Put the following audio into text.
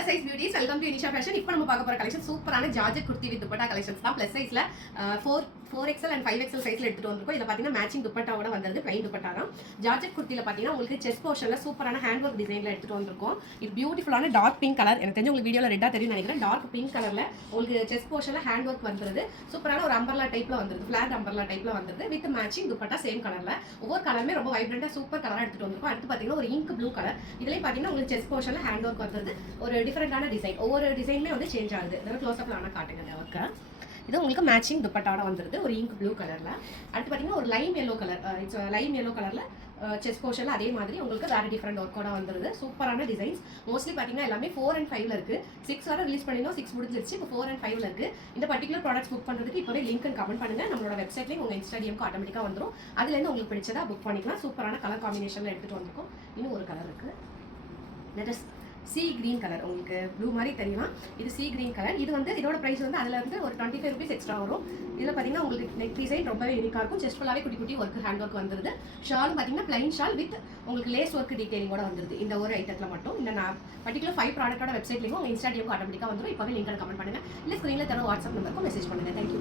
plus size beauties, welcome to Inisha Fashion. இப்போ நம்ம பார்க்க போற கலெக்ஷன் சூப்பரான georgette kurti with dupatta collections தான். பிளஸ் சைஸ்ல 4XL and 5XL சைஸ்ல எடுத்துட்டு வந்திருக்கோம். இதுல பாத்தீங்கன்னா மேட்சிங் துப்பட்டாவோட வந்திருக்கு. பிளைன் துப்பட்டா தான். ஜார்ஜெட் குர்த்தில பாத்தீங்கன்னா உங்களுக்கு செஸ்ட் போர்ஷன்ல சூப்பரான ஹேண்ட் ஒர்க் டிசைன்ல எடுத்துட்டு வந்திருக்கோம். இது பியூட்டிஃபுல்லான டார்க் பிங்க் கலர். எனக்கு தெரிஞ்ச உங்களுக்கு வீடியோல ரெட்டா தெரியும் நினைக்கிறேன். டார்க் பிங்க் கலர்ல உங்களுக்கு செஸ்ட் போர்ஷன்ல ஹேண்ட் ஒர்க் வந்துருது. சூப்பரான ஒரு அம்பர்லா டைப்ல வந்துருது. ஃபிளாட் அம்பர்லா டைப்ல வந்துருது. வித் மேட்சிங் துப்பட்டா சேம் கலர்ல. ஒவ்வொரு கலருமே ரொம்ப வைப்ரண்டா சூப்பர் கலரா எடுத்துட்டு வந்திருக்கோம். அடுத்து பாத்தீங்கன்னா ஒரு இங்க் ப்ளூ கலர். இதுலயும் பாத்தீங்கன்னா உங்களுக்கு செஸ்ட் போர்ஷன்ல ஹேண்ட் ஒர்க் வந்துருது. ஒரு டிஃபரெண்டான டிசைன். ஒவ்வொரு டிசைனுமே வந்து சேஞ்ச் ஆகுது. இதெல்லாம் க்ளோஸ் அப்ல ஆனா காட்டுங்க இந்த ஒர்க்கை. இது உங்களுக்கு மேட்சிங் துப்பட்டாவோட வந்துருது. ஒரு இங்க் ப்ளூ கலர்ல. அடுத்து பாத்தீங்கன்னா ஒரு Lime yellow colour. It's Lime yellow கலர்ல செஸ்ட் போர்ஷன்ல அதே மாதிரி உங்களுக்கு வேற டிஃபரெண்ட் ஒர்க்கோட வந்துருது. சூப்பரான டிசைன்ஸ். மோஸ்ட்லி பாத்தீங்கன்னா எல்லாமே 4 and 5ல இருக்கு. 6 வரை ரிலீஸ் பண்ணினோம். 6 முடிஞ்சிருச்சு. இப்போ 4 and 5ல இருக்கு. இந்த பர்టిక్యులர் ப்ராடக்ட்ஸ் புக் பண்றதுக்கு இப்பவே லிங்க் கமெண்ட் பண்ணுங்க. நம்மளோட வெப்சைட்லயும் உங்க இன்ஸ்டாகிராம்க்கு ஆட்டோமேட்டிக்கா வந்துரும். அதுல இருந்து உங்களுக்கு பிடிச்சதா புக் பண்ணிக்கலாம். சூப்பரான கலர் காம்பினேஷன்ல எடுத்துட்டு வந்திருக்கோம். இன்னும் ஒரு கலர் இருக்கு. Let us see green colour. உங்களுக்கு ப்ளூ மாதிரி தெரியலாம். இது சி கிரீன் கலர். இது வந்து இதோட பிரைஸ் வந்து அதுல இருந்து ஒரு 25 rupees எக்ஸ்ட்ரா வரும். இதுல பாத்தீங்கன்னா உங்களுக்கு நெக் டிசைன் ரொம்பவே யூனிக்கா இருக்கும். செஸ்ட் ஃபுல்லாவே குட்டி குட்டி ஒர்க் ஹேண்ட் ஒர்க் வந்துருது. ஷாலும் பாத்தீங்கன்னா பிளைன் ஷால் வித் உங்களுக்கு லேஸ் ஒர்க் டீடைலிங்கோட வந்துருது. இந்த ஒரு ஐட்டத்துல மட்டும் இந்த பர்టిక్యులர் 5 ப்ராடக்ட்டோட வெப்சைட்லயும் உங்க இன்ஸ்டாகிராம்க்கு ஆட்டோமேட்டிக்கா வந்துரும். இப்பவே லிங்க் கமெண்ட் பண்ணுங்க. இல்ல ஸ்கிரீன்ல தர வாட்ஸ்அப் நம்பருக்கு மெசேஜ் பண்ணுங்க. தேங்க்யூ.